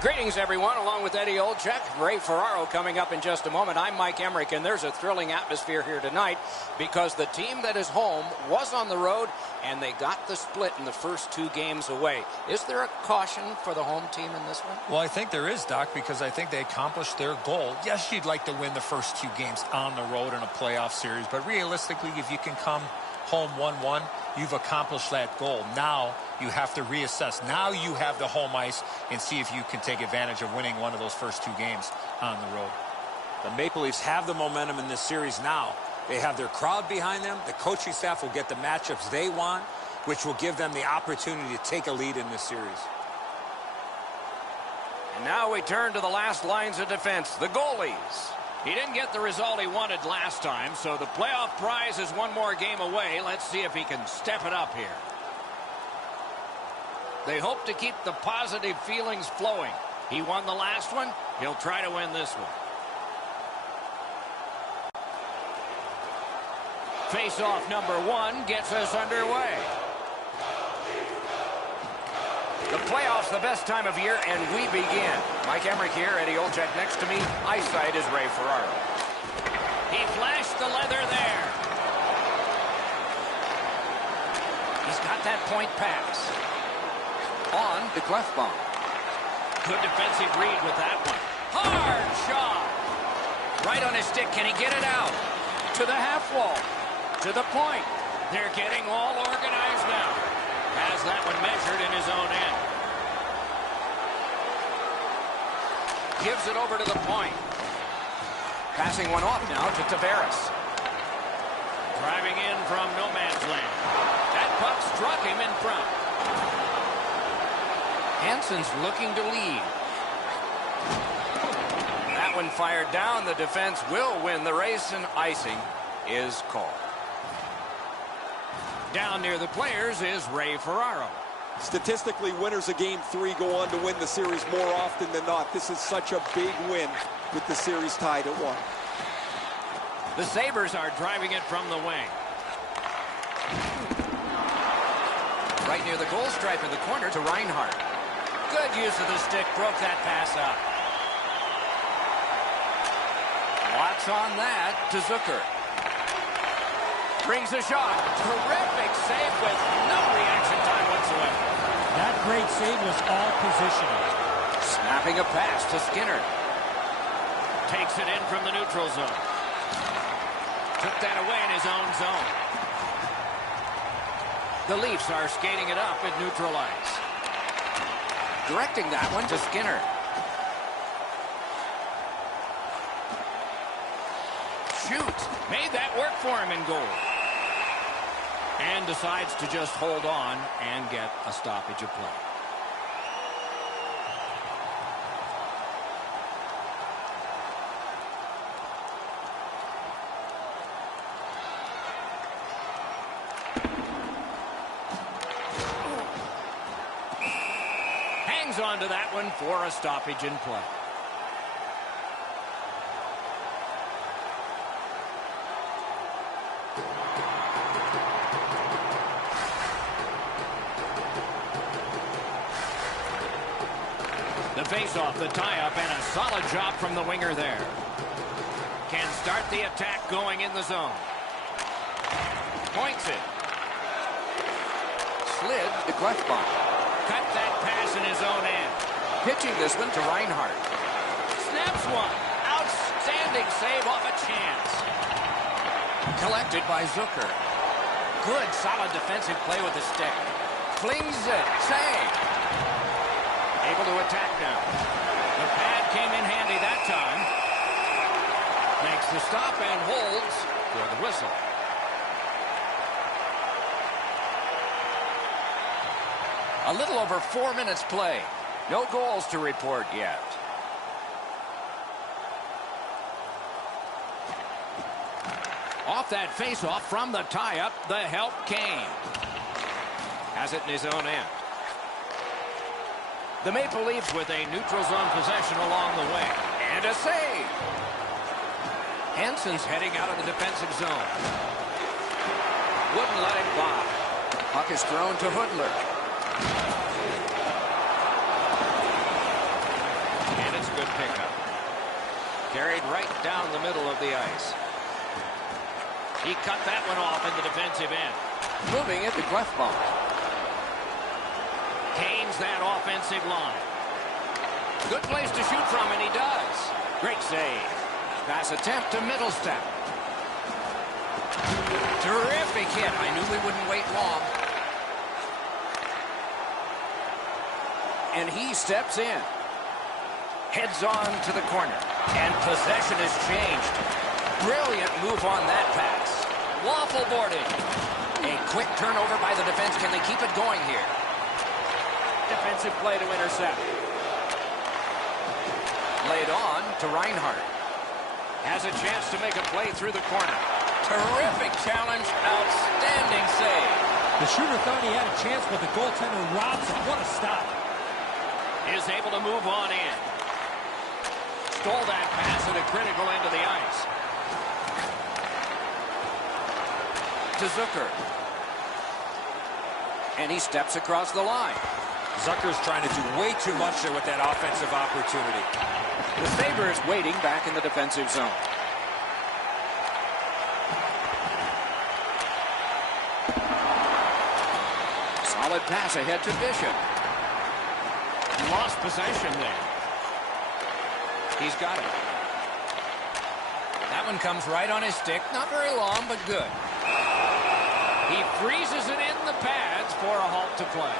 Greetings, everyone, along with Eddie Olczyk, Ray Ferraro coming up in just a moment. I'm Mike Emmerich, and there's a thrilling atmosphere here tonight because the team that is home was on the road, and they got the split in the first 2 games away. Is there a caution for the home team in this one? Well, I think there is, Doc, because I think they accomplished their goal. Yes, you'd like to win the first 2 games on the road in a playoff series, but realistically, if you can come home 1-1, you've accomplished that goal. Now you have to reassess. Now you have the home ice and see if you can take advantage of winning one of those first 2 games on the road. The Maple Leafs have the momentum in this series now. They have their crowd behind them. The coaching staff will get the matchups they want, which will give them the opportunity to take a lead in this series. And now we turn to the last lines of defense, the goalies. He didn't get the result he wanted last time, so the playoff prize is 1 more game away. Let's see if he can step it up here. They hope to keep the positive feelings flowing. He won the last one. He'll try to win this one. Face-off number 1 gets us underway. The playoffs, the best time of year, and we begin. Mike Emmerich here, Eddie Olczyk next to me. Ice side is Ray Ferraro. He flashed the leather there. He's got that point pass. On the Clefbaum. Good defensive read with that one. Hard shot. Right on his stick. Can he get it out? To the half wall. To the point. They're getting all organized now. Has that one measured in his own end. Gives it over to the point. Passing one off now to Tavares. Driving in from no man's land. That puck struck him in front. Hansen's looking to lead. That one fired down. The defense will win the race, and icing is called. Down near the players is Ray Ferraro. Statistically, winners of Game 3 go on to win the series more often than not. This is such a big win with the series tied at 1. The Sabres are driving it from the wing. Right near the goal stripe in the corner to Reinhart. Good use of the stick. Broke that pass up. Watts on that to Zucker. Brings a shot. Terrific save with no reaction time whatsoever. That great save was all positional. Snapping a pass to Skinner. Takes it in from the neutral zone. Took that away in his own zone. The Leafs are skating it up at neutral ice. Directing that one to Skinner. Shoots. Made that work for him in goal. And decides to just hold on and get a stoppage of play. Hangs on to that one for a stoppage in play. The face-off, the tie-up, and a solid job from the winger there. Can start the attack going in the zone. Points it. Slid to Clefbaum. Cut that pass in his own end. Pitching this one to Reinhart. Snaps one. Outstanding save off a chance. Collected by Zucker. Good, solid defensive play with the stick. Flings it. Save. Able to attack now. The pad came in handy that time. Makes the stop and holds for the whistle. A little over 4 minutes play. No goals to report yet. Off that face-off from the tie-up, the help came. Has it in his own end. The Maple Leafs with a neutral zone possession along the way. And a save. Hansen's heading out of the defensive zone. Wouldn't let it by. Puck is thrown to Hoodler. pickup. Carried right down the middle of the ice. He cut that one off in the defensive end. Moving it to Clefbaum. Gains that offensive line. Good place to shoot from, and he does. Great save. Pass attempt to Middlestep. Terrific hit. I knew we wouldn't wait long. And he steps in. Heads on to the corner. And possession has changed. Brilliant move on that pass. Waffle boarding. A quick turnover by the defense. Can they keep it going here? Defensive play to intercept. Laid on to Reinhart. Has a chance to make a play through the corner. Terrific challenge. Outstanding save. The shooter thought he had a chance, but the goaltender robs him. What a stop. Is able to move on in. Stole that pass at a critical end of the ice. To Zucker. And he steps across the line. Zucker's trying to do way too much there with that offensive opportunity. The Sabres waiting back in the defensive zone. Solid pass ahead to Bishop. Lost possession there. He's got it. That one comes right on his stick. Not very long, but good. He freezes it in the pads for a halt to play.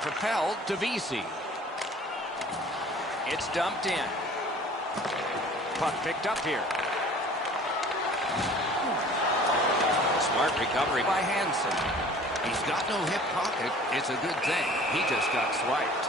Propelled to VC. It's dumped in. Puck picked up here. Smart recovery by Hansen. He's got no hip pocket. It's a good thing. He just got swiped.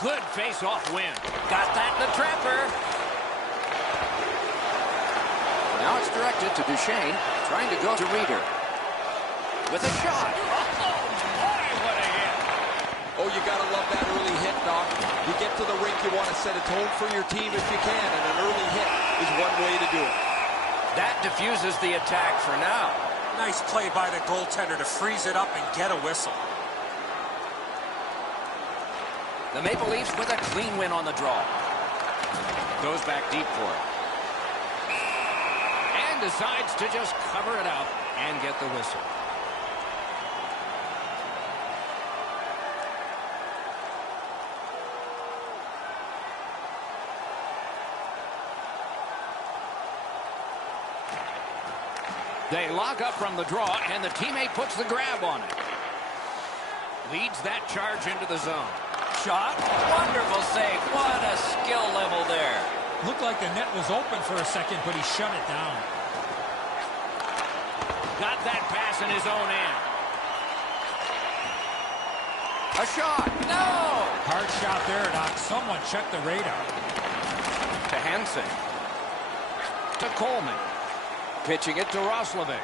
Good face-off win. Got that in the trapper. Now it's directed to Duchesne, trying to go to Reeder. With a shot. Oh, boy, what a hit. Oh, you got to love that early hit, Doc. You get to the rink, you want to set a tone for your team if you can, and an early hit is one way to do it. That diffuses the attack for now. Nice play by the goaltender to freeze it up and get a whistle. The Maple Leafs with a clean win on the draw. Goes back deep for it. And decides to just cover it up and get the whistle. They lock up from the draw, and the teammate puts the grab on it. Leads that charge into the zone. Shot. Wonderful save. What a skill level there. Looked like the net was open for a second, but he shut it down. Got that pass in his own end. A shot. No! Hard shot there, Doc. Someone check the radar. To Hansen. To Coleman. Pitching it to Roslovic.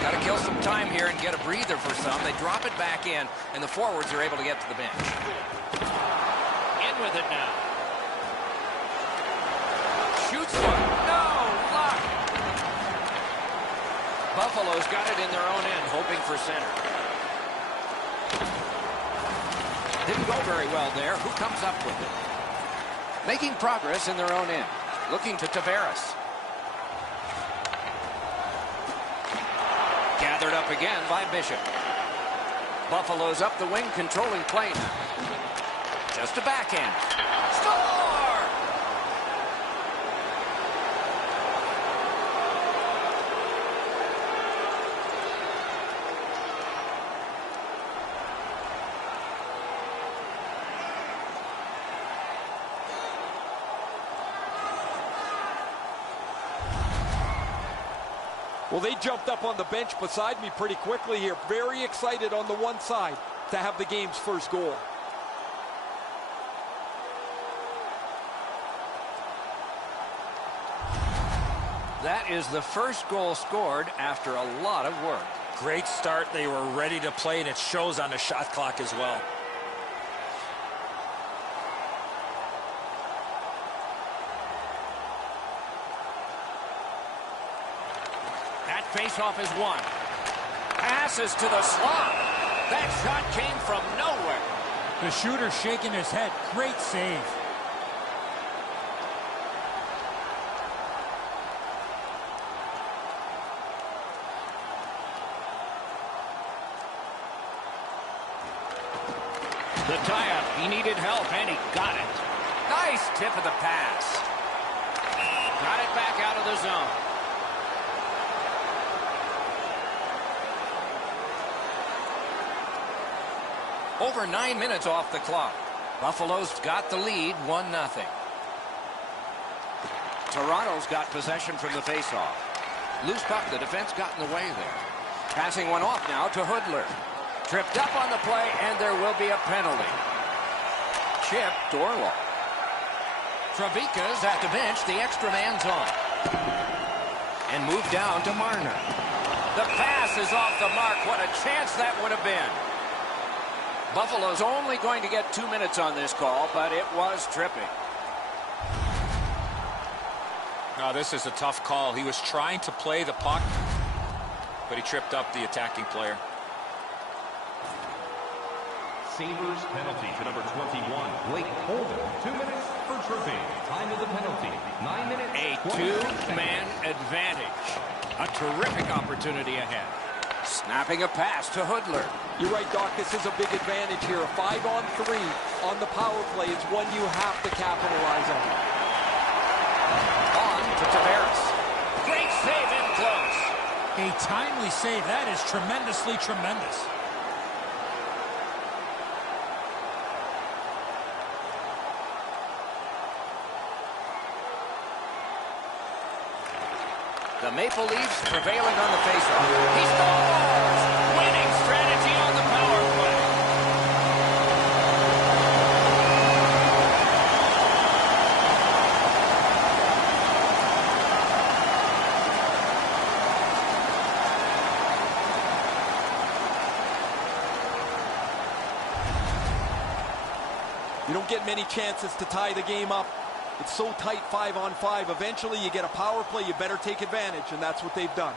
Got to kill some time here and get a breather for some. They drop it back in, and the forwards are able to get to the bench. In with it now. Shoots one. No luck. Buffalo's got it in their own end, hoping for center. Didn't go very well there. Who comes up with it? Making progress in their own end. Looking to Tavares. Gathered up again by Bishop. Buffalo's up the wing, controlling play now. Just a backhand. Score! Well, they jumped up on the bench beside me pretty quickly here. Very excited on the one side to have the game's first goal. That is the first goal scored after a lot of work. Great start. They were ready to play, and it shows on the shot clock as well. That faceoff is won. Passes to the slot. That shot came from nowhere. The shooter shaking his head. Great save. The tie-up. He needed help, and he got it. Nice tip of the pass. Got it back out of the zone. Over 9 minutes off the clock. Buffalo's got the lead, 1-0. Toronto's got possession from the faceoff. Loose puck, the defense got in the way there. Passing one off now to Hoodler. Tripped up on the play, and there will be a penalty. Chip Dorlow. Travika's at the bench. The extra man's on. And moved down to Marner. The pass is off the mark. What a chance that would have been. Buffalo's only going to get 2 minutes on this call, but it was tripping. Now, this is a tough call. He was trying to play the puck, but he tripped up the attacking player. Sabres penalty to number 21, Blake Holden. 2 minutes for tripping. Time of the penalty, 9 minutes. A two-man advantage. A terrific opportunity ahead. Snapping a pass to Hoodler. You're right, Doc. This is a big advantage here. A 5-on-3 on the power play. It's one you have to capitalize on. On to Tavares. Great save in close. A timely save. That is tremendously tremendous. The Maple Leafs prevailing on the faceoff. He scores! Winning strategy on the power play. You don't get many chances to tie the game up. It's so tight, 5-on-5. Eventually, you get a power play. You better take advantage, and that's what they've done.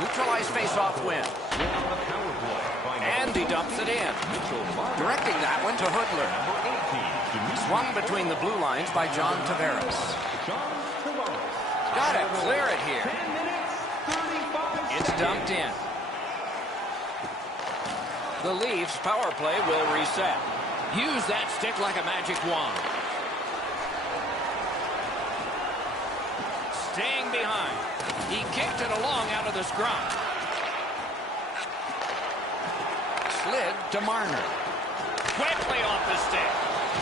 Neutralized face-off win. And he dumps it in. Directing that one to Hoodler. Swung between the blue lines by John Tavares. Got to clear it here. It's dumped in. The Leafs power play will reset. Use that stick like a magic wand. Staying behind. He kicked it along out of the scrum. Slid to Marner. Quickly off the stick.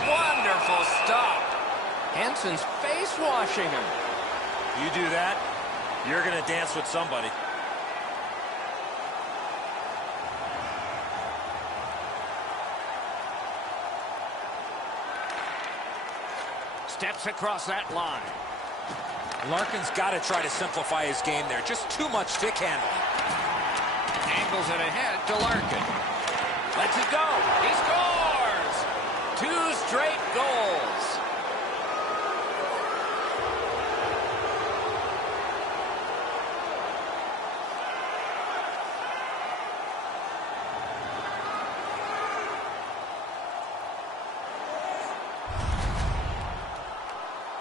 Wonderful stop. Hansen's face washing him. You do that, you're going to dance with somebody. Steps across that line. Larkin's got to try to simplify his game there. Just too much stick handling. Angles it ahead to Larkin. Lets it go. He scores! 2 straight goals.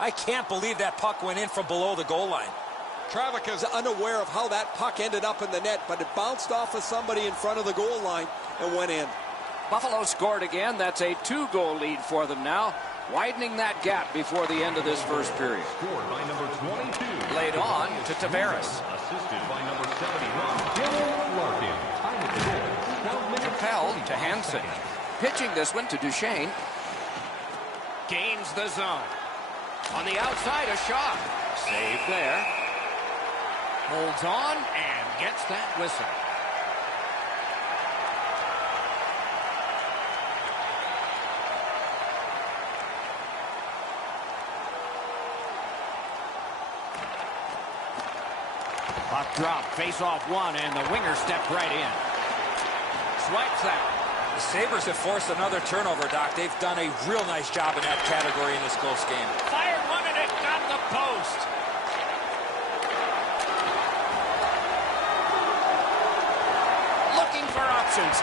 I can't believe that puck went in from below the goal line. Travaka's unaware of how that puck ended up in the net, but it bounced off of somebody in front of the goal line and went in. Buffalo scored again. That's a 2-goal lead for them now, widening that gap before the end of this first period. Scored by number 22. Laid on to Tavares. Assisted by number 71, Dylan Larkin. Time at the goal, 12 minutes. Propelled to Hansen. Pitching this one to Duchesne. Gains the zone. On the outside, a shot. Save there. Holds on and gets that whistle. Puck drop, face off one, and the winger stepped right in. Swipes that. The Sabres have forced another turnover, Doc. They've done a real nice job in that category in this close game. Fired one and it got the post. Looking for options.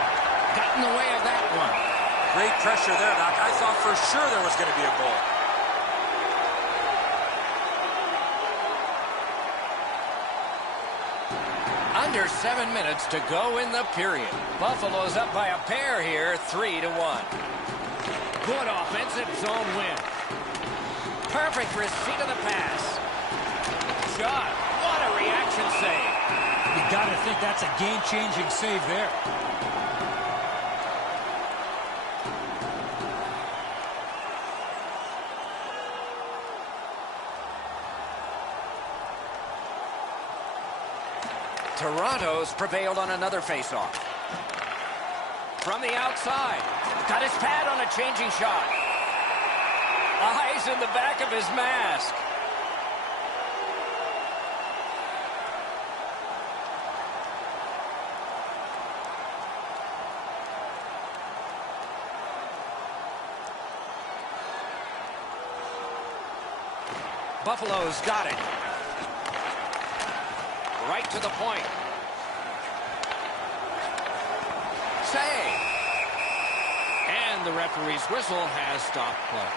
Got in the way of that one. Great pressure there, Doc. I thought for sure there was going to be a goal. Under 7 minutes to go in the period. Buffalo's up by a pair here, 3-1. Good offensive zone win. Perfect receipt of the pass. Shot. What a reaction save. You got to think that's a game-changing save there. Toronto's prevailed on another faceoff. From the outside. Got his pad on a changing shot. Eyes in the back of his mask. Buffalo's got it. Right to the point. Save. And the referee's whistle has stopped play.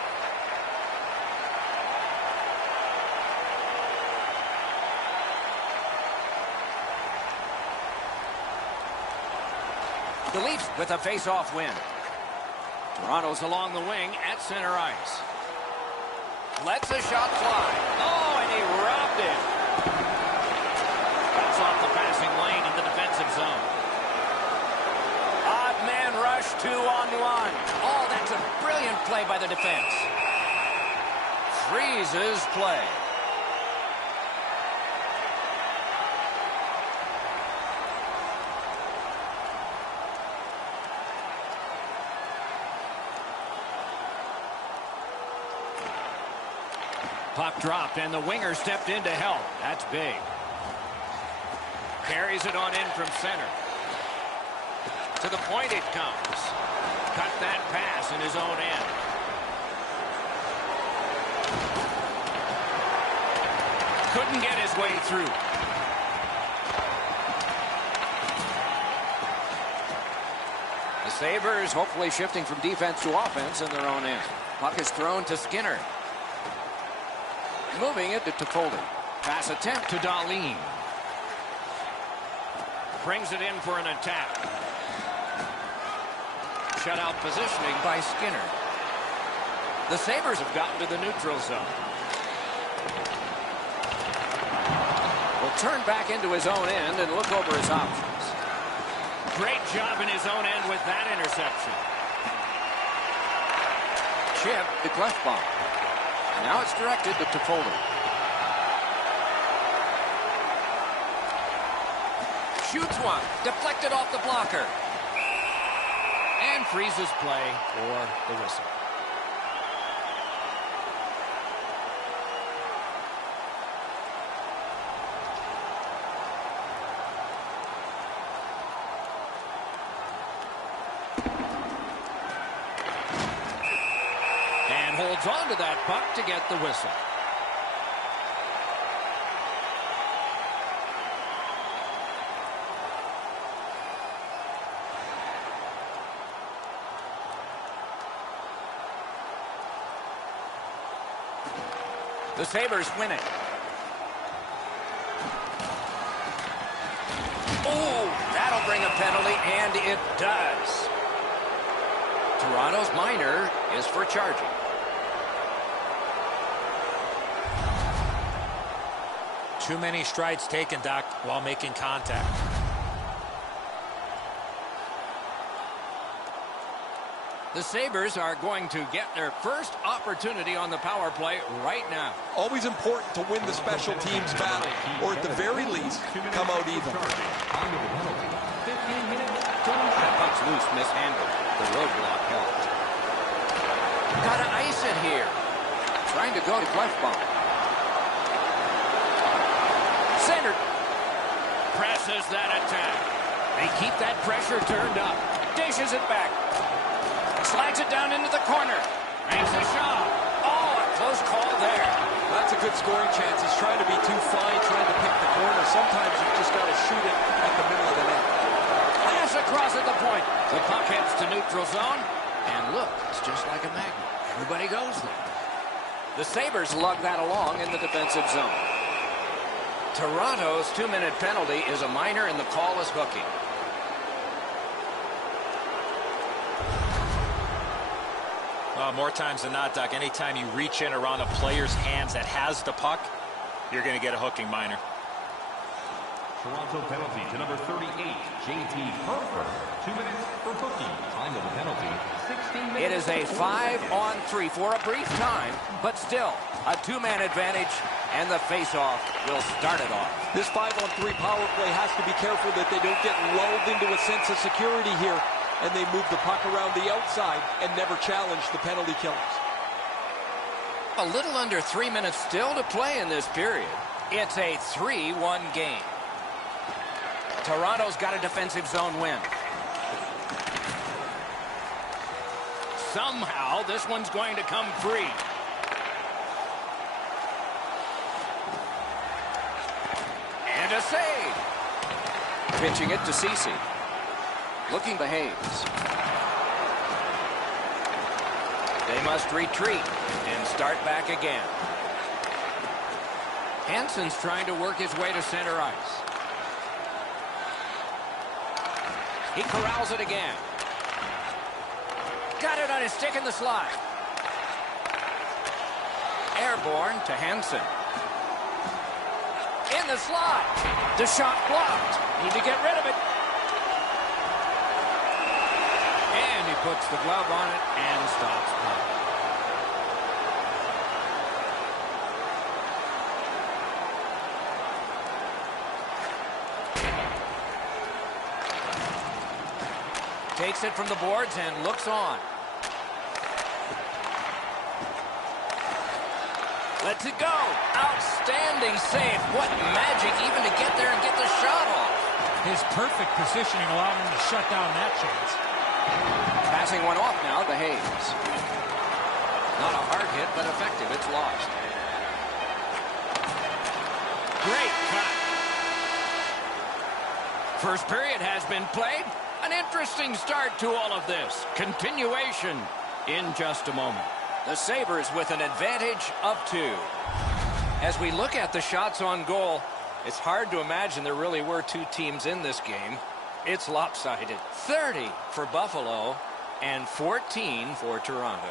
The Leafs with a face-off win. Toronto's along the wing at center ice. Lets a shot fly. Oh, and he robbed it. Off the passing lane in the defensive zone. Odd man rush, 2-on-1. Oh, that's a brilliant play by the defense. Freezes play. Puck dropped and the winger stepped in to help. That's big. Carries it on in from center. To the point it comes. Cut that pass in his own end. Couldn't get his way through. The Sabres hopefully shifting from defense to offense in their own end. Puck is thrown to Skinner. Moving it to Toffoli. Pass attempt to Dahlin. Brings it in for an attack. Shutout positioning by Skinner. The Sabres have gotten to the neutral zone. Will turn back into his own end and look over his options. Great job in his own end with that interception. Chip to Clefbaum. And now it's directed to Toffoli. Shoots one, deflected off the blocker. And freezes play for the whistle. And holds on to that puck to get the whistle. The Sabres win it. Oh, that'll bring a penalty, and it does. Toronto's minor is for charging. Too many strides taken, Doc, while making contact. The Sabres are going to get their first opportunity on the power play right now. Always important to win the special teams battle, or at the very least, come out even. That puck's loose, mishandled. The roadblock helped. Gotta ice it here. Trying to go to Clefbaum. Centered. Presses that attack. They keep that pressure turned up. Dishes it back. Slides it down into the corner. Makes a shot. Oh, a close call there. That's a good scoring chance. He's trying to be too fine, trying to pick the corner. Sometimes you just got to shoot it at the middle of the net. Pass across at the point. The puck heads to neutral zone. And look, it's just like a magnet. Everybody goes there. The Sabres lug that along in the defensive zone. Toronto's 2-minute penalty is a minor, and the call is hooking. More times than not, Doc, anytime you reach in around a player's hands that has the puck, you're going to get a hooking minor. Toronto penalty to number 38, J.T. Harper. 2 minutes for hooking. Time of the penalty, 16 minutes. It is a 5-on-3 for a brief time, but still a 2-man advantage, and the face-off will start it off. This 5-on-3 power play has to be careful that they don't get lulled into a sense of security here, and they move the puck around the outside and never challenge the penalty killers. A little under 3 minutes still to play in this period. It's a 3-1 game. Toronto's got a defensive zone win. Somehow this one's going to come free. And a save. Pitching it to Ceci. Looking to Hayes. They must retreat and start back again. Hansen's trying to work his way to center ice. He corrals it again. Got it on his stick in the slide. Airborne to Hansen. In the slot. The shot blocked. Need to get rid of it. And he puts the glove on it and stops play. Takes it from the boards and looks on. Lets it go. Outstanding save. What magic even to get there and get the shot off. His perfect positioning allowed him to shut down that chance. Passing one off now to Hayes. Not a hard hit, but effective. It's lost. Great cut. First period has been played. An interesting start to all of this. Continuation in just a moment. The Sabres with an advantage of 2. As we look at the shots on goal, it's hard to imagine there really were 2 teams in this game. It's lopsided. 30 for Buffalo and 14 for Toronto.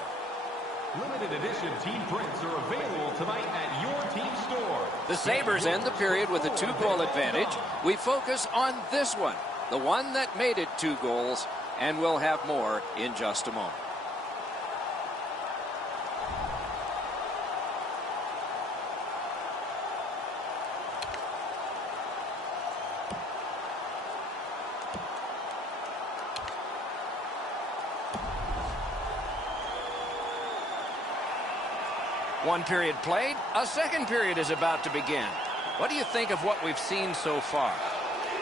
Limited edition team prints are available tonight at your team store. The Sabres end the period with a 2-goal advantage. We focus on this one, the one that made it 2 goals, and we'll have more in just a moment. One period played, a second period is about to begin. What do you think of what we've seen so far?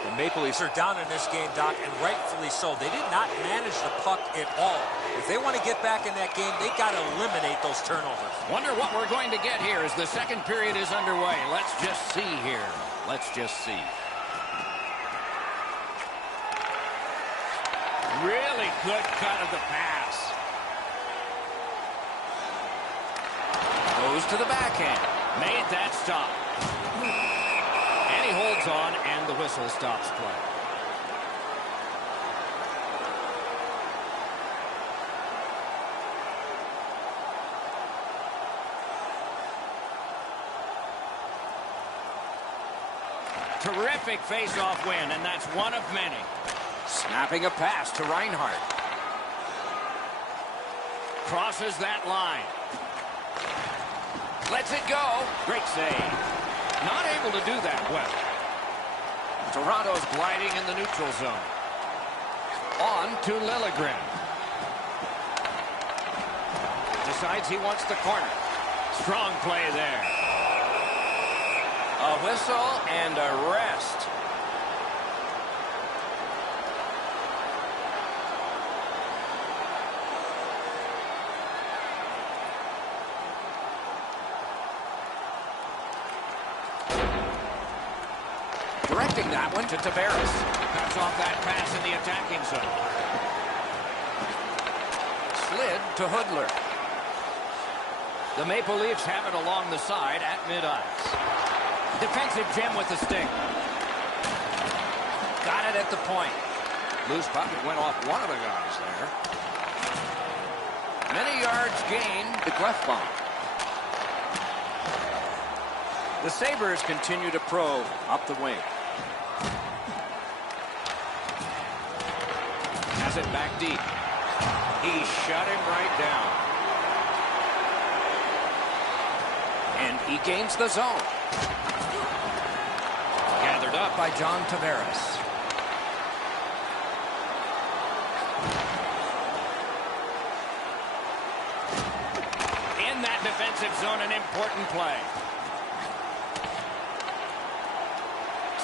The Maple Leafs are down in this game, Doc, and rightfully so. They did not manage the puck at all. If they want to get back in that game, they got to eliminate those turnovers. Wonder what we're going to get here as the second period is underway. Let's just see here. Let's just see. Really good cut of the pass. Goes to the backhand. Made that stop. And he holds on, and the whistle stops play. Terrific face-off win, and that's one of many. Snapping a pass to Reinhart. Crosses that line. Lets it go. Great save. Not able to do that well. Toronto's gliding in the neutral zone. On to Liljegren. Decides he wants the corner. Strong play there. A whistle and a rest. Directing that one to Tavares. Cuts off that pass in the attacking zone. Slid to Hudler. The Maple Leafs have it along the side at mid-ice. Defensive gem with the stick. Got it at the point. Loose puck. It went off one of the guys there. Many yards gained. The Clefbaum. The Sabres continue to probe up the wing. Has it back deep. He shut him right down. And he gains the zone. Gathered up by John Tavares. In that defensive zone, an important play.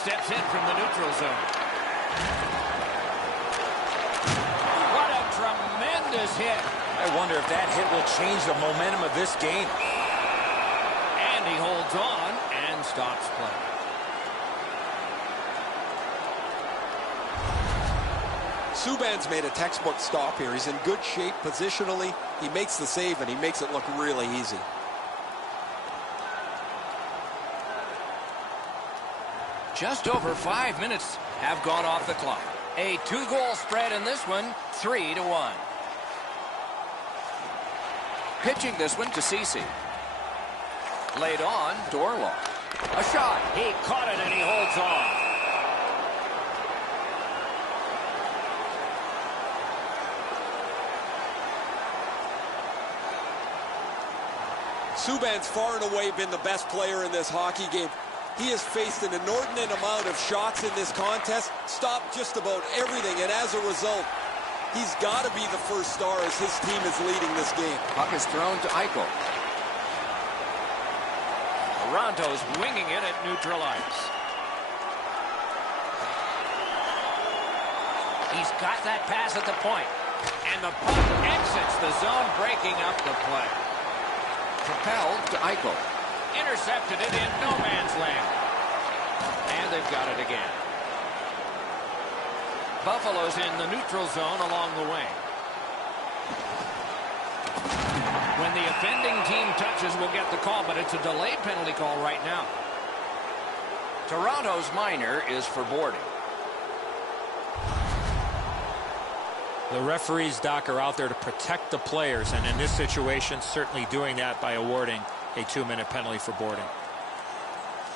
Steps in from the neutral zone. What a tremendous hit. I wonder if that hit will change the momentum of this game. And he holds on and stops play. Subban's made a textbook stop here. He's in good shape positionally. He makes the save, and he makes it look really easy. Just over 5 minutes have gone off the clock. A 2-goal spread in this one, 3-1. Pitching this one to Ceci. Laid on, Dorloff. A shot. He caught it and he holds on. Subban's far and away been the best player in this hockey game. He has faced an inordinate amount of shots in this contest, stopped just about everything, and as a result, he's got to be the first star as his team is leading this game. Puck is thrown to Eichel. Toronto's winging it at neutral ice. He's got that pass at the point, and the puck exits the zone, breaking up the play. Propelled to Eichel. Intercepted it in no man's land. And they've got it again. Buffalo's in the neutral zone along the wing. When the offending team touches, we'll get the call, but it's a delayed penalty call right now. Toronto's minor is for boarding. The referees, Doc, are out there to protect the players, and in this situation, certainly doing that by awarding a 2-minute penalty for boarding.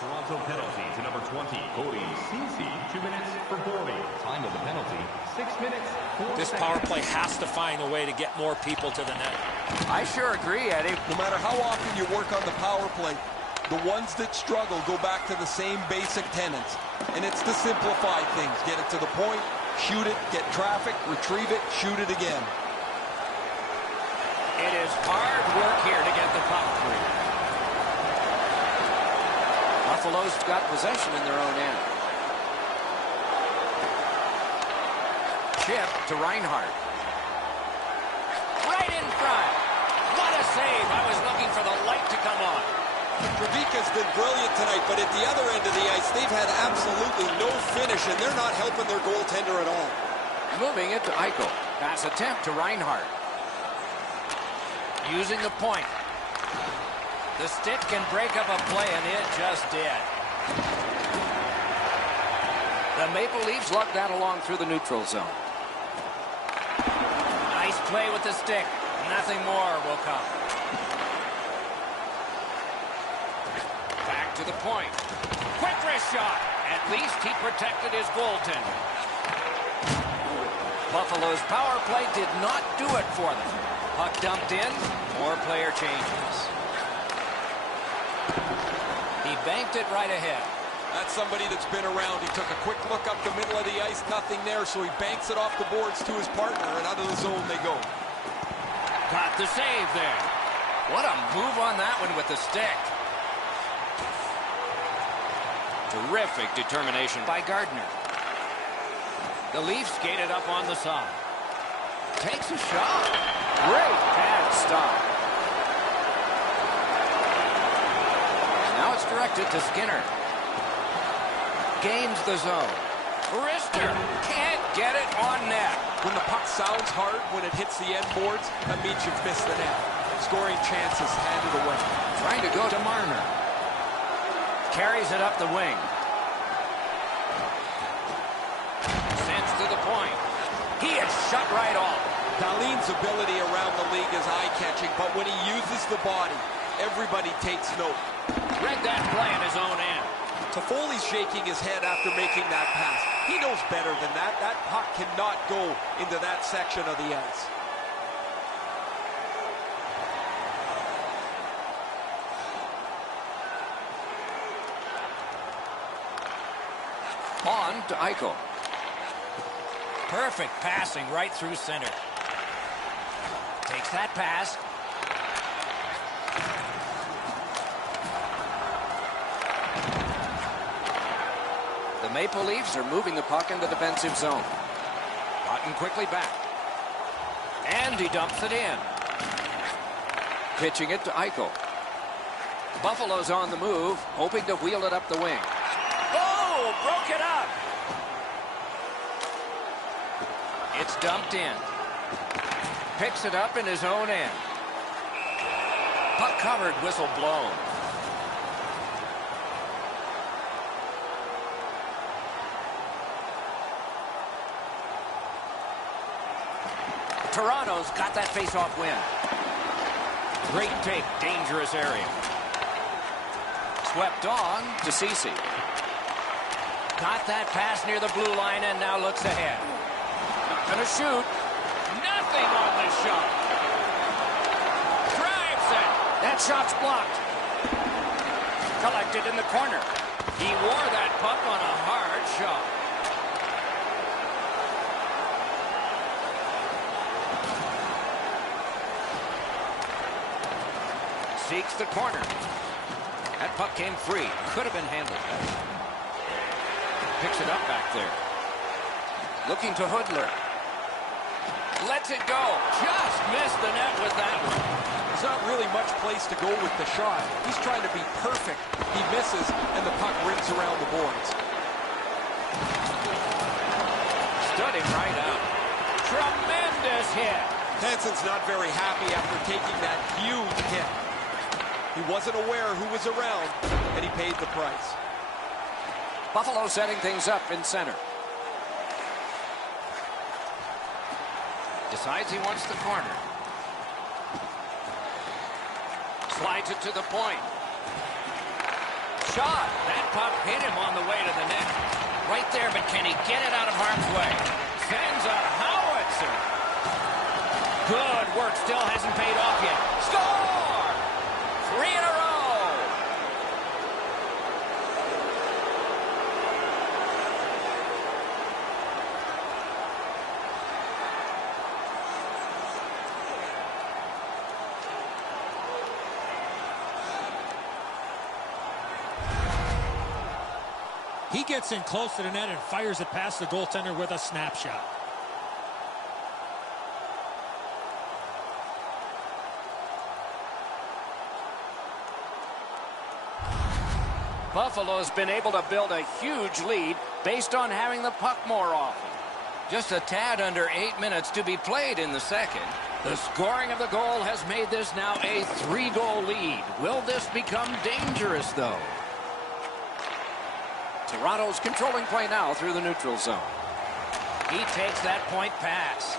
Toronto penalty to number 20, Cody Ceci, 2 minutes for boarding. Time of the penalty, 6 minutes, 4 This seconds. power play has to find a way to get more people to the net. I sure agree, Eddie. No matter how often you work on the power play, the ones that struggle go back to the same basic tenets. And it's to simplify things. Get it to the point, shoot it, get traffic, retrieve it, shoot it again. It is hard work here to get the puck free. Buffalo's got possession in their own end. Chip to Reinhart. Right in front. What a save. I was looking for the light to come on. Pravika's been brilliant tonight, but at the other end of the ice, they've had absolutely no finish, and they're not helping their goaltender at all. Moving it to Eichel. Pass attempt to Reinhart. Using the point. The stick can break up a play, and it just did. The Maple Leafs lugged that along through the neutral zone. Nice play with the stick. Nothing more will come. Back to the point. Quick wrist shot. At least he protected his goaltender. Buffalo's power play did not do it for them. Puck dumped in. More player changes. He banked it right ahead. That's somebody that's been around. He took a quick look up the middle of the ice, nothing there, so he banks it off the boards to his partner, and out of the zone they go. Got the save there. What a move on that one with the stick. Terrific determination by Gardner. The Leafs skated up on the side. Takes a shot. Great pad stop. Now it's directed to Skinner. Gains the zone. Rister can't get it on net. When the puck sounds hard, when it hits the end boards, that means you've missed the net. Scoring chances handed away. Trying to go to Marner. Carries it up the wing. Sends to the point. He is shut right off. Dahlin's ability around the league is eye-catching, but when he uses the body, everybody takes note. Read that play in his own end. Toffoli's shaking his head after making that pass. He knows better than that. That puck cannot go into that section of the ice. On to Eichel. Perfect passing right through center. Takes that pass. The Maple Leafs are moving the puck in the defensive zone. Gotten quickly back. And he dumps it in. Pitching it to Eichel. Buffalo's on the move, hoping to wheel it up the wing. Oh, broke it up. It's dumped in. Picks it up in his own end. Puck covered, whistle blown. Toronto's got that face-off win. Great take, dangerous area. Swept on to Ceci. Got that pass near the blue line and now looks ahead. Not gonna shoot. Nothing on this shot. Drives it. That shot's blocked. Collected in the corner. He wore that puck on a hard shot. Seeks the corner. That puck came free. Could have been handled better. Picks it up back there. Looking to Hoodler. Lets it go. Just missed the net with that one. There's not really much place to go with the shot. He's trying to be perfect. He misses, and the puck rings around the boards. Stood him right up. Tremendous hit. Hansen's not very happy after taking that huge hit. He wasn't aware who was around, and he paid the price. Buffalo setting things up in center. Decides he wants the corner. Slides it to the point. Shot. That puck hit him on the way to the net. Right there, but can he get it out of harm's way? Sends a howitzer. Good work. Still hasn't paid off yet. Score! 3 in a row. He gets in close to the net and fires it past the goaltender with a snapshot. Buffalo's been able to build a huge lead based on having the puck more often. Just a tad under 8 minutes to be played in the second. The scoring of the goal has made this now a 3-goal lead. Will this become dangerous, though? Toronto's controlling play now through the neutral zone. He takes that point pass.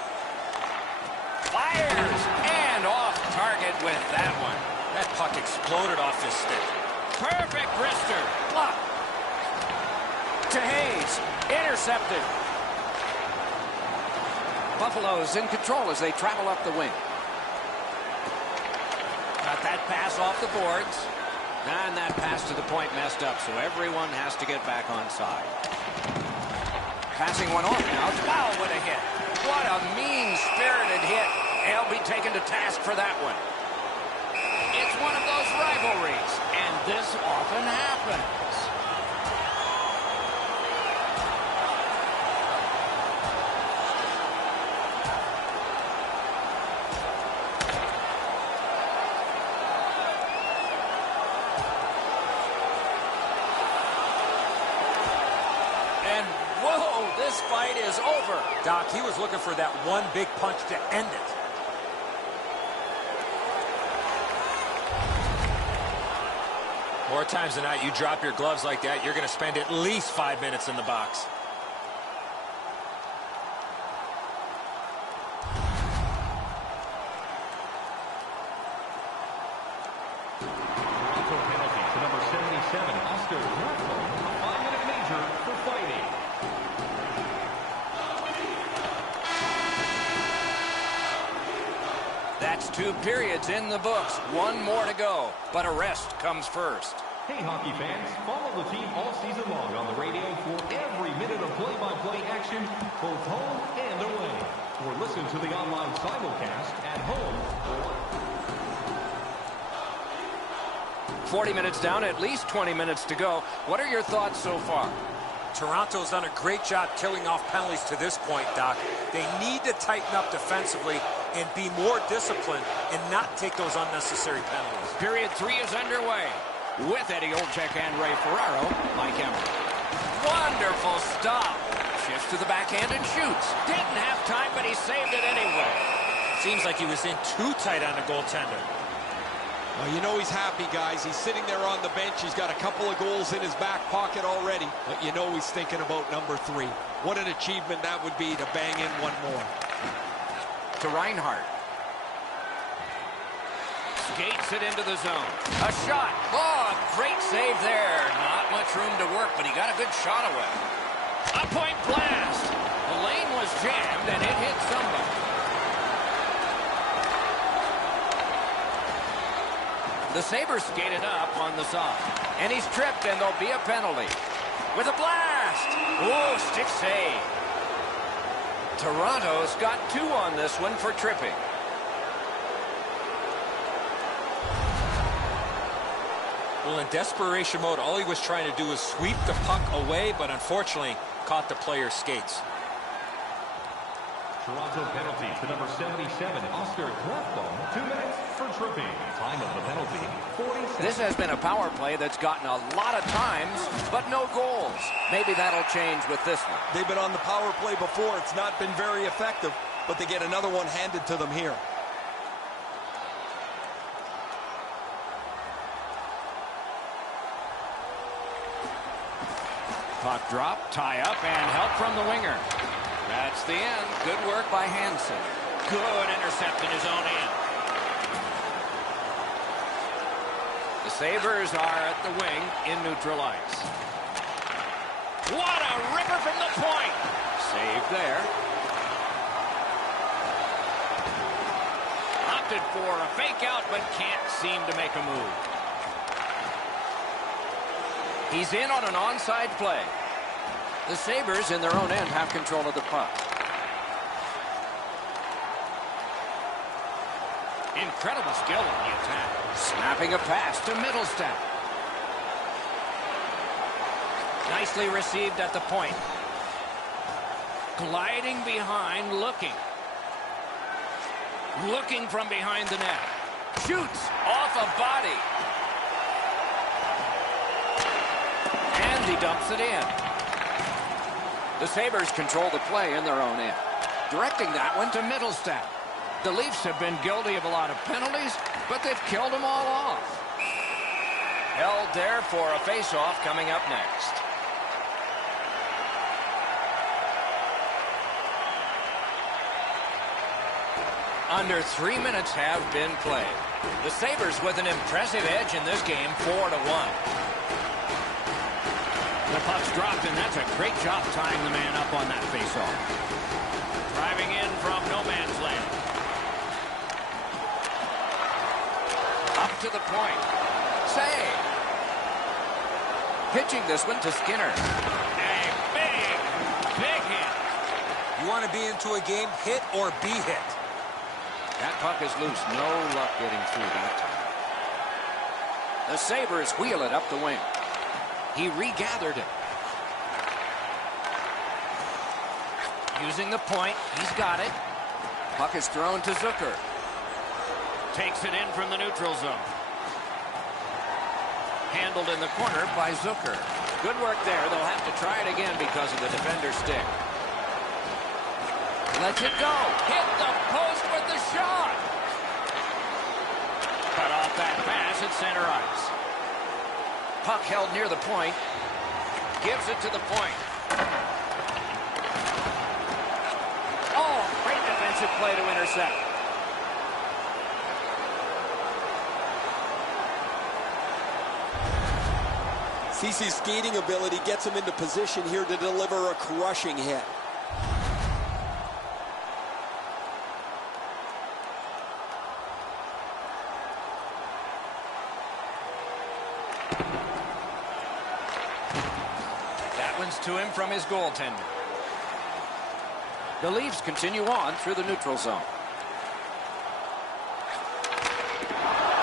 Fires! And off target with that one. That puck exploded off his stick. Perfect wrister. Block. To Hayes. Intercepted. Buffalo's in control as they travel up the wing. Got that pass off the boards. And that pass to the point messed up, so everyone has to get back on side. Passing one off now. Wow, what a hit. What a mean-spirited hit. They'll be taken to task for that one. It's one of those rivalries, and this often happens. This fight is over. Doc, he was looking for that one big punch to end it. More times than not, you drop your gloves like that, you're going to spend at least 5 minutes in the box. Penalty to number 77, Oscar. A 5-minute major for fighting. That's 2 periods in the books. 1 more to go, but a rest comes first. Hey, hockey fans, follow the team all season long on the radio for every minute of play-by-play action, both home and away. Or listen to the online simulcast at home or 40 minutes down, at least 20 minutes to go. What are your thoughts so far? Toronto's done a great job killing off penalties to this point, Doc. They need to tighten up defensively and be more disciplined and not take those unnecessary penalties. Period 3 is underway. With Eddie Olczyk and Ray Ferraro, Mike Emmer. Wonderful stop. Shifts to the backhand and shoots. Didn't have time, but he saved it anyway. Seems like he was in too tight on the goaltender. Well, you know he's happy, guys. He's sitting there on the bench. He's got a couple of goals in his back pocket already. But you know he's thinking about number 3. What an achievement that would be to bang in 1 more. To Reinhart. Skates it into the zone. A shot. Oh, a great save there. Not much room to work, but he got a good shot away. A point blast. The lane was jammed, and it hit somebody. The Sabres skated up on the side. And he's tripped, and there'll be a penalty. With a blast. Oh, stick save. Toronto's got 2 on this one for tripping. Well, in desperation mode, all he was trying to do was sweep the puck away, but unfortunately caught the player's skates. Toronto penalty to number 77, Oscar. 2 minutes for tripping. Time of the penalty, 40 seconds. This has been a power play that's gotten a lot of times, but no goals. Maybe that'll change with this one. They've been on the power play before. It's not been very effective, but they get another one handed to them here. Puck drop, tie up, and help from the winger. That's the end. Good work by Hansen. Good intercept in his own end. The Sabres are at the wing in neutral ice. What a ripper from the point. Save there. Opted for a fake out, but can't seem to make a move. He's in on an onside play. The Sabres, in their own end, have control of the puck. Incredible skill in the attack. Snapping a pass to Middlestat. Nicely received at the point. Gliding behind, looking. Looking from behind the net. Shoots off a body. And he dumps it in. The Sabres control the play in their own end. Directing that one to Middlestat. The Leafs have been guilty of a lot of penalties, but they've killed them all off. Held there for a face-off coming up next. Under 3 minutes have been played. The Sabres with an impressive edge in this game, 4-1. The puck's dropped, and that's a great job tying the man up on that faceoff. Driving in from no man's land. Up to the point. Save. Pitching this one to Skinner. A big hit. You want to be into a game, hit or be hit. That puck is loose. No luck getting through that time. The Sabres wheel it up the wing. He regathered it. Using the point. He's got it. Puck is thrown to Zucker. Takes it in from the neutral zone. Handled in the corner by Zucker. Good work there. They'll have to try it again because of the defender's stick. Lets it go. Hit the post with the shot. Cut off that pass at center ice. Puck held near the point. Gives it to the point. Oh, great defensive play to intercept. CC's skating ability gets him into position here to deliver a crushing hit. That one's to him from his goaltender. The Leafs continue on through the neutral zone.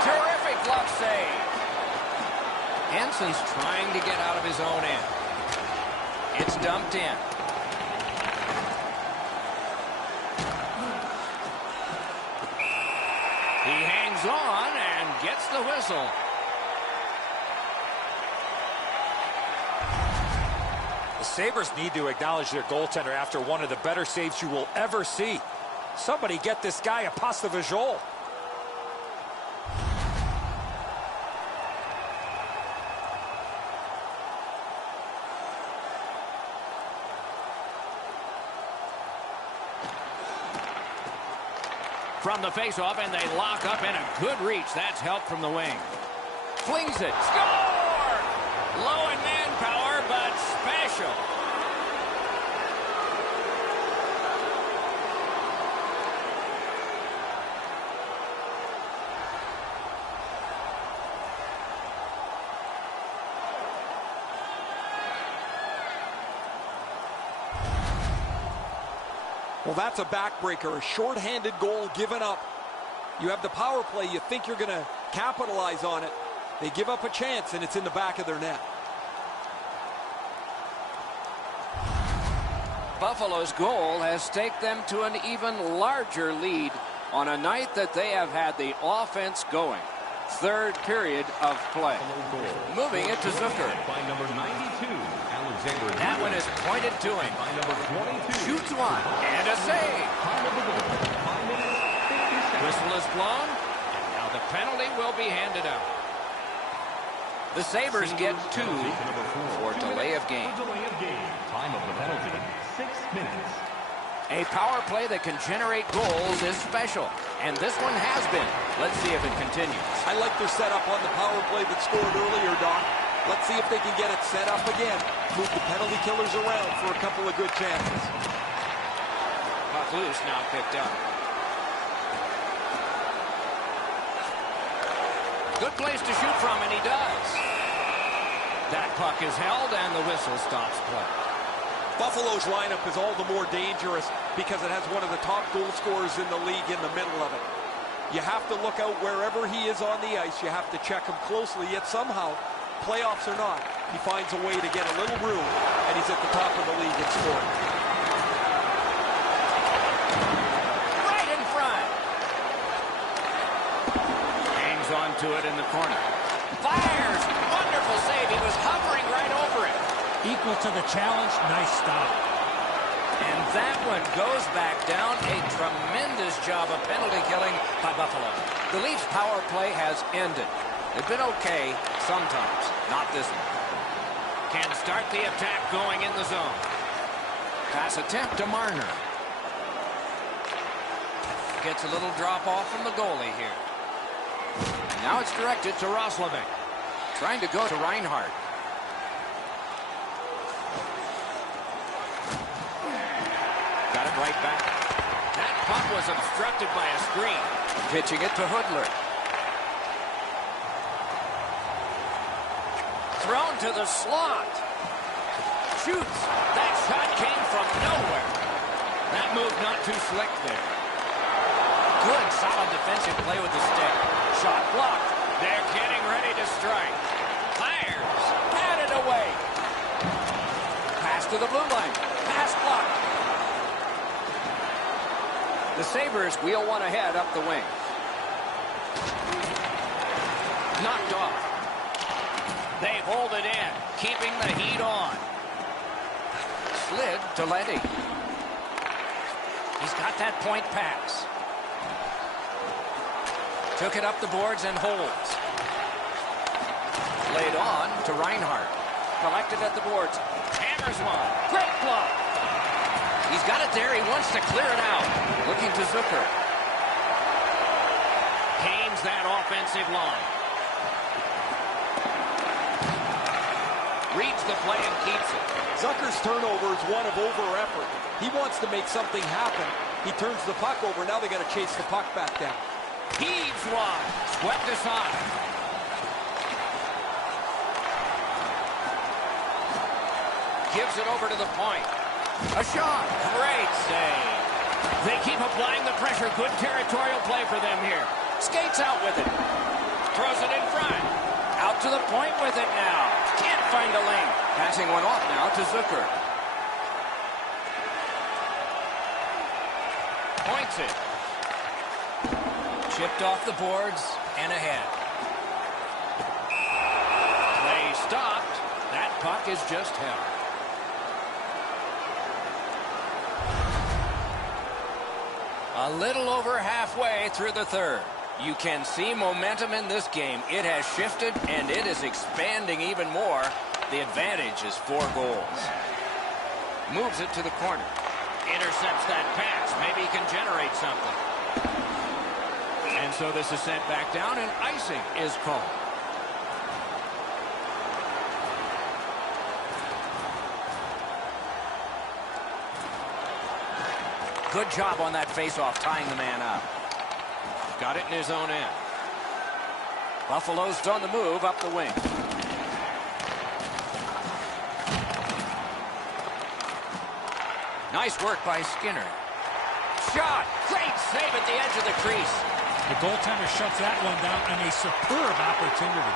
Terrific glove save. Hansen's trying to get out of his own end. It's dumped in. He hangs on and gets the whistle. The Sabres need to acknowledge their goaltender after one of the better saves you will ever see. Somebody get this guy a pasta visual. From the faceoff, and they lock up, and a good reach. That's help from the wing. Flings it. Score! Low in manpower, but special. Well, that's a backbreaker, a shorthanded goal given up. You have the power play, you think you're going to capitalize on it. They give up a chance, and it's in the back of their net. Buffalo's goal has taken them to an even larger lead on a night that they have had the offense going. Third period of play. Moving it to Zucker. By number 92, Alexander. That one is pointed to him. By number 22. Shoots one. And a save. Time of the goal, 5 minutes, 50 seconds. Whistle is blown. And now the penalty will be handed out. The Sabres get 2 for delay of game. For delay of game. Time of the penalty, 6 minutes. A power play that can generate goals is special. And this one has been. Let's see if it continues. I like their setup on the power play that scored earlier, Doc. Let's see if they can get it set up again. Move the penalty killers around for a couple of good chances. Puck loose, now picked up. Good place to shoot from, and he does. That puck is held, and the whistle stops play. Buffalo's lineup is all the more dangerous because it has one of the top goal scorers in the league in the middle of it. You have to look out wherever he is on the ice. You have to check him closely, yet somehow, playoffs or not, he finds a way to get a little room, and he's at the top of the league in scoring. Right in front. Hangs on to it in the corner. Fires! Wonderful save. He was hovering right over it. Equal to the challenge. Nice stop. And that one goes back down. A tremendous job of penalty killing by Buffalo. The Leafs' power play has ended. They've been okay sometimes, not this one. Can start the attack going in the zone. Pass attempt to Marner. Gets a little drop off from the goalie here. And now it's directed to Roslovic. Trying to go to Reinhart. right back. That puck was obstructed by a screen. Pitching it to Hoodler. Thrown to the slot. Shoots. That shot came from nowhere. That move not too slick there. Good, solid defensive play with the stick. Shot blocked. They're getting ready to strike. Fires. Batted away. Pass to the blue line. Pass blocked. The Sabres wheel one ahead up the wing. Knocked off. They hold it in, keeping the heat on. Slid to Letty. He's got that point pass. Took it up the boards and holds. Laid on to Reinhart. Collected at the boards. Hammers one. Great block. He's got it there. He wants to clear it out. Looking to Zucker. Gains that offensive line. Reads the play and keeps it. Zucker's turnover is one of over-effort. He wants to make something happen. He turns the puck over. Now they got to chase the puck back down. Heaves one. Swept aside. Gives it over to the point. A shot. Great save. They keep applying the pressure. Good territorial play for them here. Skates out with it. Throws it in front. Out to the point with it now. Can't find a lane. Passing one off now to Zucker. Points it. Chipped off the boards and ahead. Play stopped. That puck is just held. A little over halfway through the third. You can see momentum in this game. It has shifted, and it is expanding even more. The advantage is 4 goals. Moves it to the corner. Intercepts that pass. Maybe he can generate something. And so this is sent back down, and icing is called. Good job on that faceoff, tying the man up. Got it in his own end. Buffalo's on the move up the wing. Nice work by Skinner. Shot! Great save at the edge of the crease. The goaltender shuts that one down on a superb opportunity.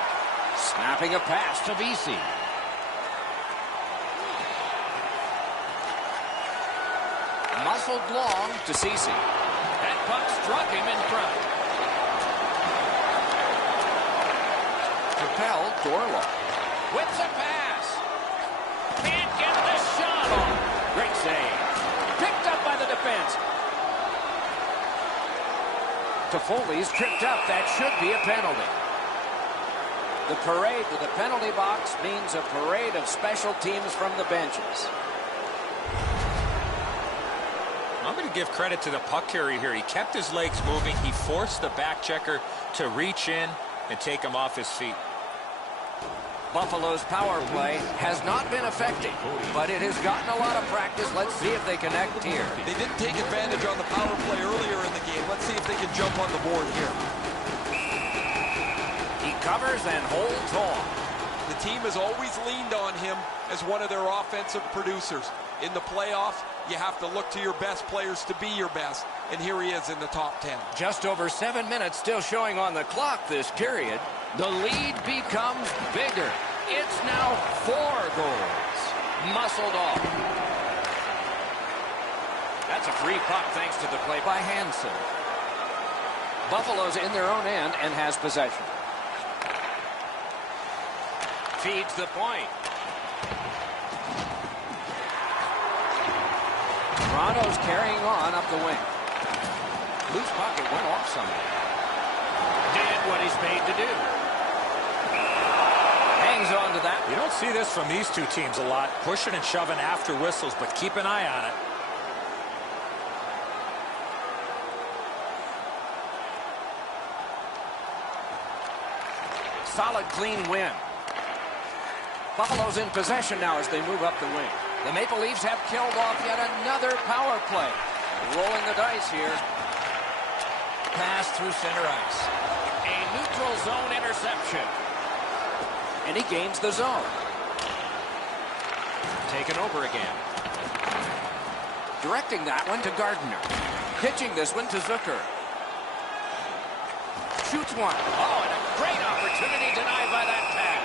Snapping a pass to BC. Muscled long to Ceci. That puck struck him in front. Propelled to Orlov. Whips a pass. Can't get the shot on. Great save. Picked up by the defense. Toffoli's tripped up. That should be a penalty. The parade to the penalty box means a parade of special teams from the benches. I'm going to give credit to the puck carrier here. He kept his legs moving. He forced the back checker to reach in and take him off his feet. Buffalo's power play has not been effective, but it has gotten a lot of practice. Let's see if they connect here. They didn't take advantage on the power play earlier in the game. Let's see if they can jump on the board here. He covers and holds on. The team has always leaned on him as one of their offensive producers. In the playoffs, you have to look to your best players to be your best. And here he is in the top 10. Just over 7 minutes still showing on the clock this period. The lead becomes bigger. It's now 4 goals. Muscled off. That's a free puck thanks to the play by Hansen. Buffalo's in their own end and has possession. Feeds the point. Toronto's carrying on up the wing. Loose puck, it went off somewhere. Did what he's made to do. Hangs on to that. You don't see this from these two teams a lot. Pushing and shoving after whistles, but keep an eye on it. Solid, clean win. Buffalo's in possession now as they move up the wing. The Maple Leafs have killed off yet another power play. Rolling the dice here. Pass through center ice. A neutral zone interception. And he gains the zone. Taken over again. Directing that one to Gardner. Pitching this one to Zucker. Shoots one. Oh, and a great opportunity denied by that pass.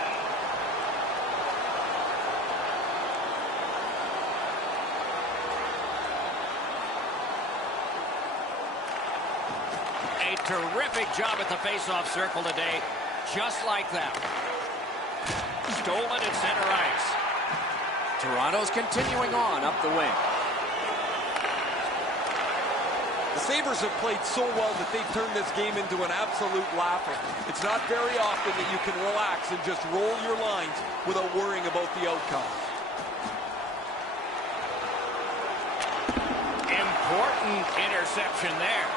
A terrific job at the faceoff circle today. Just like that. Stolen at center ice. Toronto's continuing on up the wing. The Sabres have played so well that they've turned this game into an absolute laugher. It's not very often that you can relax and just roll your lines without worrying about the outcome. Important interception there.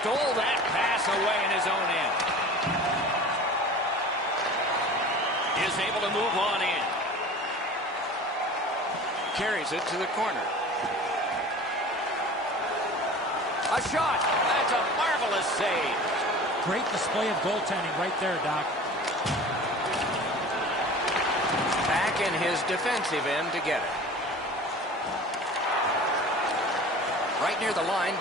Stole that pass away in his own end. Is able to move on in. Carries it to the corner. A shot. That's a marvelous save. Great display of goaltending right there, Doc. Back in his defensive end to get it. Right near the line.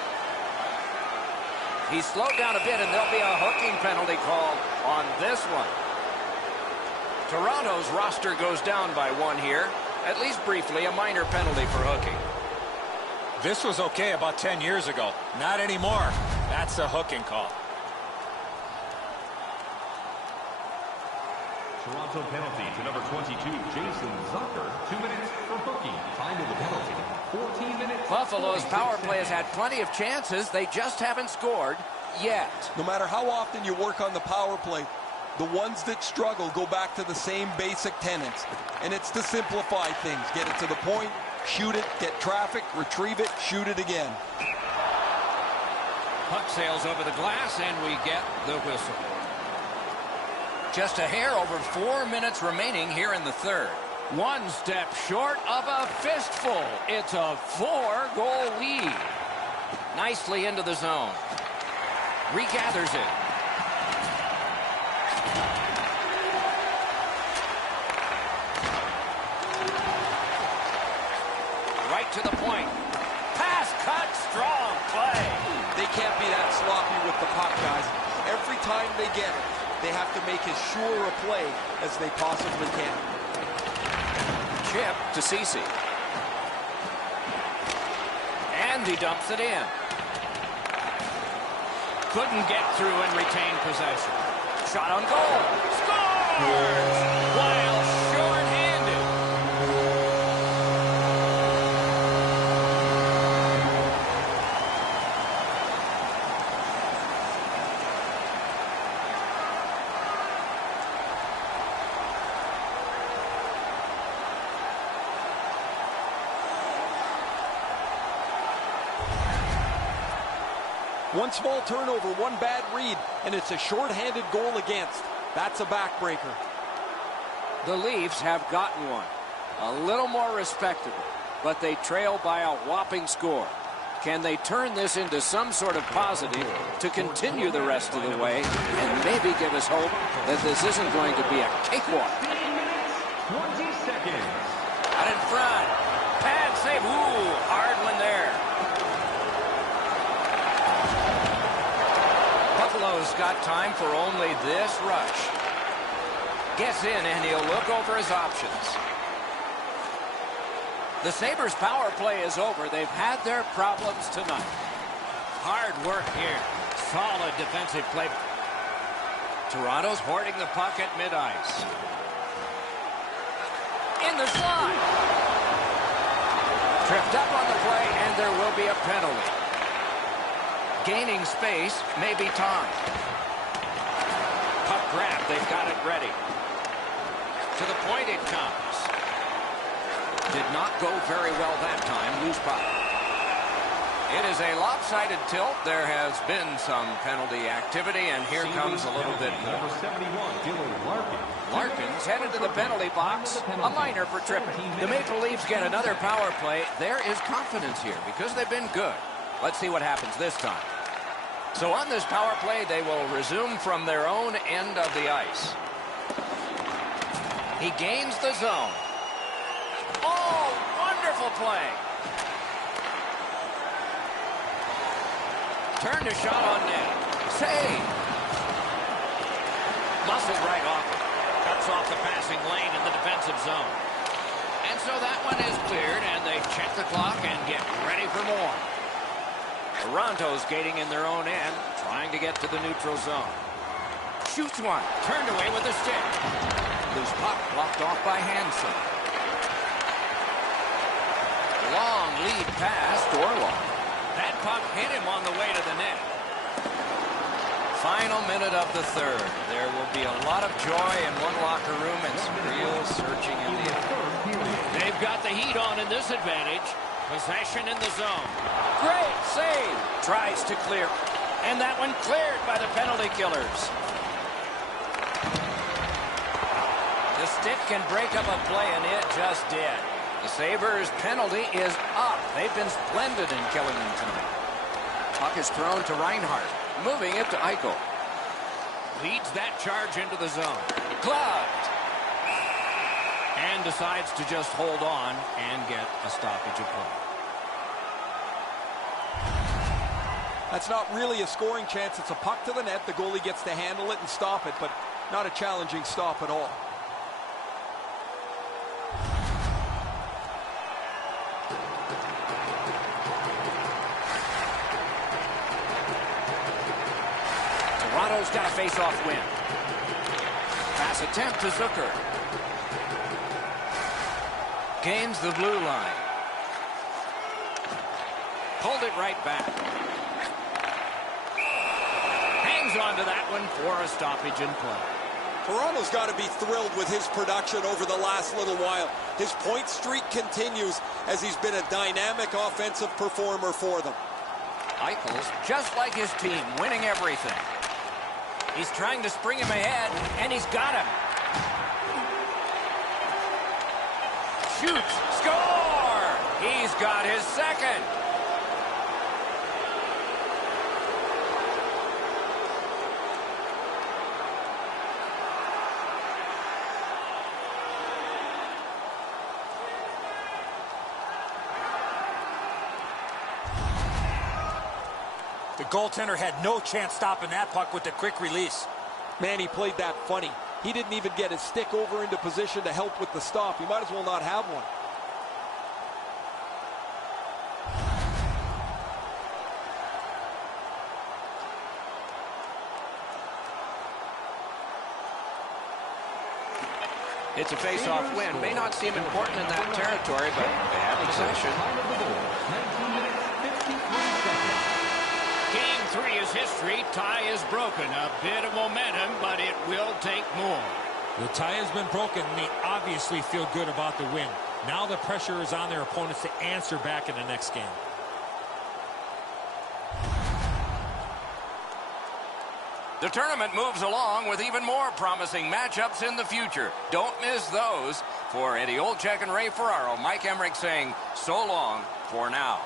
He's slowed down a bit, and there'll be a hooking penalty called on this one. Toronto's roster goes down by one here. At least briefly, a minor penalty for hooking. This was okay about 10 years ago. Not anymore. That's a hooking call. Toronto penalty to number 22, Jason Zucker. 2 minutes for hooking. Time of the penalty, 14 minutes. Buffalo's power play has had plenty of chances. They just haven't scored yet. No matter how often you work on the power play, the ones that struggle go back to the same basic tenets. And it's to simplify things. Get it to the point, shoot it, get traffic, retrieve it, shoot it again. Puck sails over the glass, and we get the whistle. Just a hair over 4 minutes remaining here in the third. One step short of a fistful. It's a 4-goal lead. Nicely into the zone. Regathers it. Right to the point. Pass cut, strong play. They can't be that sloppy with the puck, guys. Every time they get it, they have to make as sure a play as they possibly can. Chip to Ceci. And he dumps it in. Couldn't get through and retain possession. Shot on goal. Scores! While short-handed. One small turnover, one bad read, and it's a short-handed goal against. That's a backbreaker. The Leafs have gotten one. A little more respectable, but they trail by a whopping score. Can they turn this into some sort of positive to continue the rest of the way and maybe give us hope that this isn't going to be a cakewalk? 20 seconds. Out in front. Pad save. Ooh, hard one there. Buffalo's got time for only this rush. Gets in, and he'll look over his options. The Sabres' power play is over. They've had their problems tonight. Hard work here. Solid defensive play. Toronto's hoarding the puck at mid-ice. In the slot. Tripped up on the play, and there will be a penalty. Gaining space, maybe time. Puck grab, they've got it ready. To the point it comes. Did not go very well that time. Loose puck. It is a lopsided tilt. There has been some penalty activity, and here comes a little bit more. Number 71, Dylan Larkin. Larkin's headed to the penalty box. A minor for tripping. The Maple Leafs get another power play. There is confidence here because they've been good. Let's see what happens this time. So on this power play, they will resume from their own end of the ice. He gains the zone. Oh, wonderful play. Turned a shot on net. Save. Muscled right off it. Cuts off the passing lane in the defensive zone. And so that one is cleared, and they check the clock and get ready for more. Toronto's skating in their own end, trying to get to the neutral zone. Shoots one. Turned away with a stick. Loose puck blocked off by Hansen. Long lead pass to Orlov. That puck hit him on the way to the net. Final minute of the third. There will be a lot of joy in one locker room and some real searching in the other. They've got the heat on in this advantage. Possession in the zone. Great save. Tries to clear. And that one cleared by the penalty killers. The stick can break up a play, and it just did. The Sabres' penalty is up. They've been splendid in killing them tonight. Puck is thrown to Reinhart. Moving it to Eichel. Leads that charge into the zone. Gloved. And decides to just hold on and get a stoppage of play. That's not really a scoring chance. It's a puck to the net. The goalie gets to handle it and stop it, but not a challenging stop at all. Toronto's got a face-off win. Pass attempt to Zucker. Gains the blue line. Pulled it right back. Hangs on to that one for a stoppage in play. Toronto's got to be thrilled with his production over the last little while. His point streak continues as he's been a dynamic offensive performer for them. Eichel's just like his team, winning everything. He's trying to spring him ahead, and he's got him. Shoots, score! He's got his second. The goaltender had no chance stopping that puck with the quick release. Man, he played that funny. He didn't even get his stick over into position to help with the stop. He might as well not have one. It's a face-off win. May not seem important in that territory, but they have possession. Game 3 is history. Tie is broken. A bit of momentum, but it will take more. The tie has been broken, and they obviously feel good about the win. Now the pressure is on their opponents to answer back in the next game. The tournament moves along with even more promising matchups in the future. Don't miss those. For Eddie Olczyk and Ray Ferraro, Mike Emmerich saying so long for now.